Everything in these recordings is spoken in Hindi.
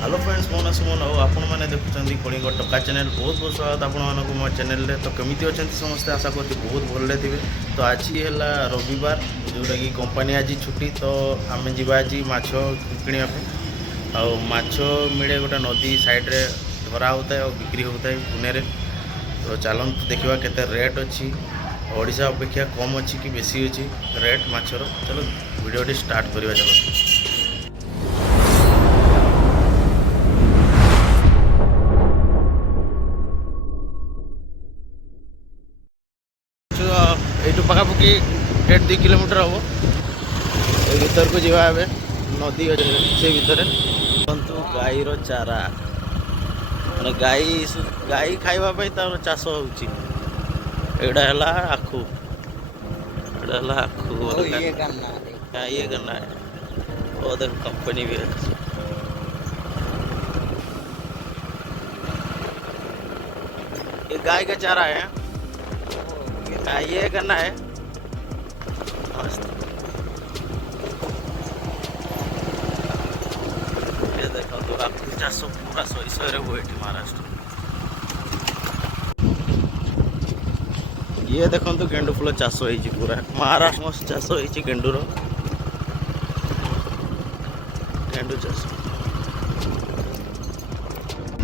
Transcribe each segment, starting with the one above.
हेलो फ्रेंड्स मो ना सुमन और आपण मैंने देखुं कलिंग टका चैनल बहुत बहुत स्वागत आपण मो चैनल तो केमी अच्छा समस्ते आशा कर बहुत भले थे। तो आज है रविवार जोटा कि कंपनी आज छुट्टी तो आम जा आज माछ किणा माछ मिले गोटे नदी साइड्रे धरा होता है और बिक्री होता है पुणे रे। तो चलते देखा केते रेट अच्छी ओडिशा अपेक्षा कम अच्छी कि बेसी अच्छी रेट माछर। चलो वीडियो स्टार्ट करवा। चलो यू पखापाखि 1.5-2 किलोमीटर हम भर को जा नदी से भितर देखु गाईर चारा मैंने गाई खावाई तार चाष होड़ा है आखु आखु ये करना है वो देख कंपनी भी है। ये गाय का चारा है ये करना है मस्त। ये देखो तो आपको चाष पूरा शैशव वो महाराष्ट्र। ये देखो तो गेंडु फूल चाष हो पूरा महाराष्ट्र मस्त चाष हो गेंडुर गेंडु चाष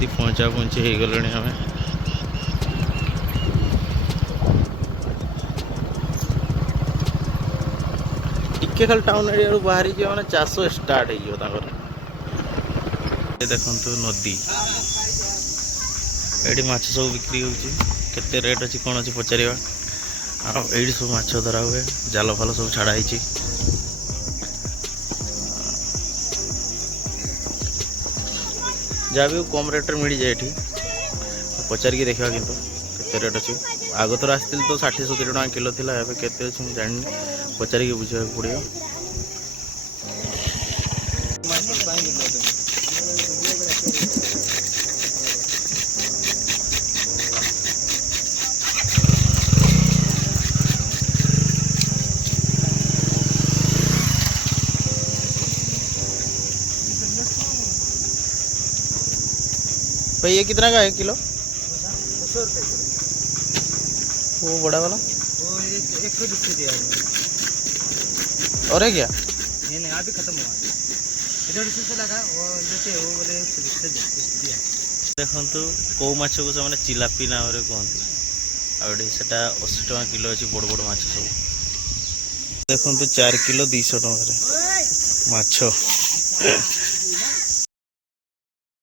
पहुँचा पहुँची हो गले हमें। टिके खाली टाउन एरिया बाहरी जाए मैंने चाष स्टार्ट हो। देखु नदी ये माछ सब बिक्री होते रेट अच्छी कौन अच्छी पचार ये सब माछ धरा हुए जाल फाल सब छाड़ा जहाँ भी कम रेट मिल जाए ये पचारिक देखा कि रेट अच्छी। आग थर आसती तो 60-70 टका किलो थी के जानी पचारिक बुझा पड़ो। भाई ये कितना का है किलो? 100 रुपये। वो बड़ा वाला वो 120 दिया और है क्या? नहीं अभी खत्म हुआ इधर से लगा वो लेते वो बोले 120 दिया। देखो कौ माछ को से चिलापी नाम कहते आटे से 80 टका किलो अच्छी बड़ बड़ माछ सब। देखो 4 किलो 200 टका माछ।